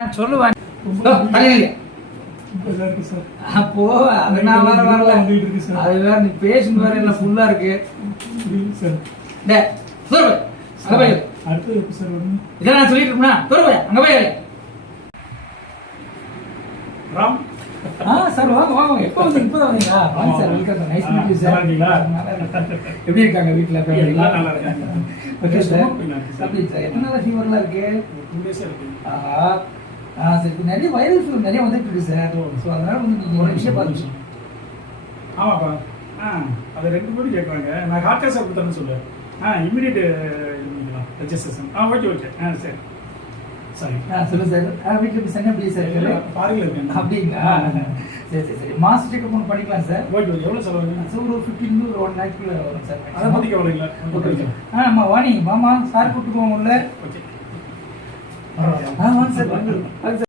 சொல்லுவாங்க அப்போ அது நான் வேற வரல. அது வேற நீ பேசுன வேற எல்லாம் ஃபுல்லா இருக்கு. இதான் நான் சொல்லிட்டு இருக்கேன். அங்க போய் ராம் சார் வாங்க வாங்க. எப்போ வந்து இப்பதான் வந்தீங்களா? வாங்க sir. Welcome. Nice meet you sir. எப்படி இருக்காங்க வீட்ல? நல்லா இருக்காங்க. Okay sir. அப்படி சார் எத்தனை நாளா ஃபீவர்லாம் இருக்கு? 2 days இருக்கு. சரி நிறைய வைரல் ஃபீவர் நிறைய வந்துட்டு இருக்கு சார். ஸோ அதனால வந்து நீங்க ஒரு விஷயம் பாருங்க. ஆமாப்பா. அது 2 பேரும் கேட்குறாங்க. நான் ஹார்ட் கேஸ் கொடுத்தேன்னு சொல்லு. இமீடியட் பண்ணிக்கலாம் ரெஜிஸ்ட்ரேஷன். Okay okay. சரி சரி. சொல்லுங்க சார். வீட்டில் போய் சண்டை எப்படி சார் இருக்கு? பாருங்க இருக்கேன். அப்படிங்களா? சரி சரி சரி. மாஸ்டர் செக்அப் ஒன்று பண்ணிக்கலாம் சார். Okay okay. எவ்வளோ செலவு? சார் ஒரு 15 ஒரு 1 லேக்குள்ள வரும் சார். அதை பற்றி கவலை இல்லை. ஓகே. ஆமா வாணி மாமா சார் கூப்பிட்டு போவோம் உள்ள. ஓகே. வாங்க சார்.